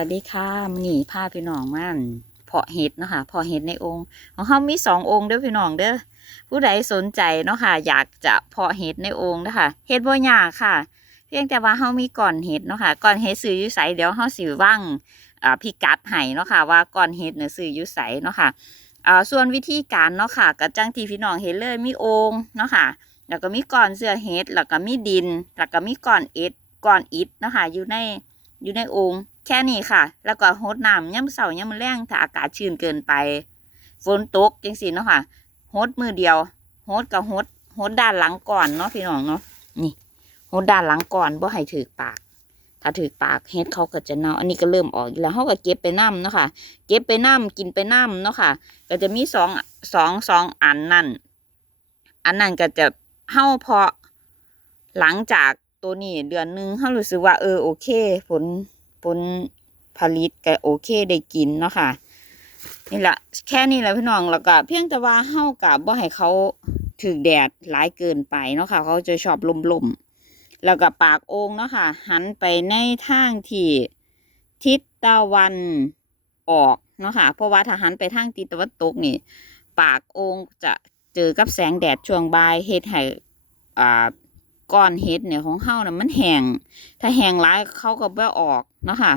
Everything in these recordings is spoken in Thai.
วัสดีค่ะมนีพาพี่น้องมั่นเพาะเห็ดเนาะค่ะเพาะเห็ดในองค์ของเขามีสององค์เด้อพี่น้องเด้อผู้ใดสนใจเนาะค่ะ อยากจะเพาะเห็ดในองค์นะคะเห็ดบ่ยากค่ะ เพียงแต่ว่าเขามีก่อนเห็ดเนาะค่ะก่อนเห็ดซื้อยู่ไสเดี๋ยวเขาสิว่างพิกัดให้เนาะค่ะ ว่าก่อนเห็ดเนี่ยซื้อยู่ไสเนาะค่ะส่วนวิธีการเนาะค่ะกับจังที่พี่น้องเห็นเลยมีองค์เนาะค่ะแล้วก็มีก้อนเสื้อเห็ดแล้วก็มีดิน แล้วก็มีก้อนเอ็ดก้อนอิฐเนาะค่ะอยู่ใน อยู่ในองค์แค่นี้ค่ะ แล้วก็ฮดน้ำย่ำเสาย่ำแรงถ้าอากาศชื้นเกินไป ฝนตกจังสิเนาะค่ะฮดมือเดียวฮดกับฮดฮดด้านหลังก่อนเนาะพี่น้องเนาะนี่ฮดด้านหลังก่อนบ่ให้ถือปาก ถ้าถือปากเฮ็ดเขาก็จะเน่าอันนี้ก็เริ่มออกแล้วเขาก็เก็บไปน้ำเนาะค่ะ เก็บไปน้ำกินไปน้ำเนาะค่ะ ก็จะมีสองสองสองอันนั่นอันนั้นก็จะเฮาเพาะหลังจาก ตัวนี้เดือนหนึ่งเฮารู้สึกว่า เออโอเค ผลผลผลิตก็โอเคได้กินเนาะค่ะนี่แหละแค่นี้แหละพี่น้องแล้วก็เพียงแต่ว่าเฮากับบ่ให้เขาถึกแดดหลายเกินไปเนาะค่ะ เขาจะชอบลมๆแล้วก็ปากโอ่งเนาะค่ะ หันไปในทางที่ทิศตะวันออกเนาะค่ะ เพราะว่าถ้าหันไปทางทิศตะวันตกนี่ ปากโอ่งจะเจอกับแสงแดดช่วงบ่ายเฮ็ดให้อ่า ก้อนเฮ็ดเนี่ยของเฮาน่ะมันแห้งถ้าแห้งหลายเขาก็บ่ออกเนาะค่ะ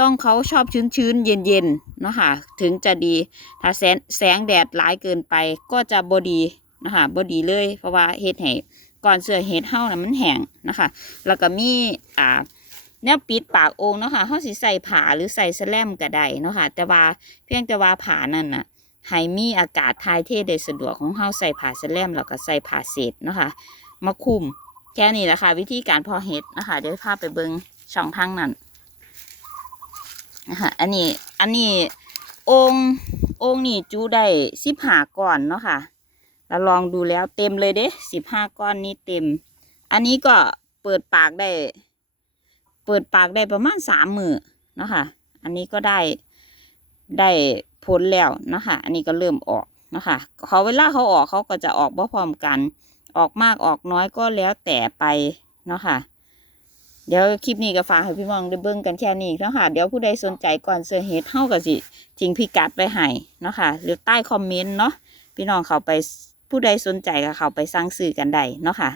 ต้องเขาชอบชื้นๆเย็นๆเนาะค่ะถึงจะดี ถ้าแสงแสงแดดหลายเกินไปก็จะบดีนะคะบดีเลย เพราะว่าเฮ็ดให้ก่อนเสือเฮ็ดเฮานะมันแห้งนะคะ แล้วก็มีอ่าแนวปิดปากโอ่งเนาะค่ะเฮาสิใส่ผ้าหรือใส่สแลมก็ได้เนาะค่ะแต่ว่าเพียงแต่ว่าผ้านั่นน่ะให้มีอากาศทายเทได้สะดวกของเฮาใส่ผ้าสแลมแล้วก็ใส่ผ้าเศษเนาะค่ะมาคุม แค่นี้แหละค่ะ วิธีการพอเฮ็ดนะคะเดี๋ยวพาไปเบิ่งช่องทางนั้นนะคะอันนี้อันนี้องค์องค์นี่จูได้สิบห้าก้อนเนาะค่ะแล้วลองดูแล้วเต็มเลยเด้สิบห้าก้อนนี้เต็ม อันนี้ก็เปิดปากได้ เปิดปากได้ประมาณสามมือเนาะค่ะ อันนี้ก็ได้ได้ผลแล้วเนาะค่ะอันนี้ก็เริ่มออกเนาะค่ะเขาเวลาเขาออกเขาก็จะออกบ่พร้อมกัน ออกมากออกน้อยก็แล้วแต่ไปเนาะค่ะ เดี๋ยวคลิปนี้ก็ฝากให้พี่มองได้เบิ่งกันแค่นี้เนาะค่ะ เดี๋ยวผู้ใดสนใจก่อนเสื้อเฮ็ดเท่ากับสิทิ้งพิกัดไปให้เนาะค่ะ หรือใต้คอมเมนต์เนาะพี่น้องเขาไปผู้ใดสนใจก็เขาไปสร้างสื่อกันได้เนาะค่ะ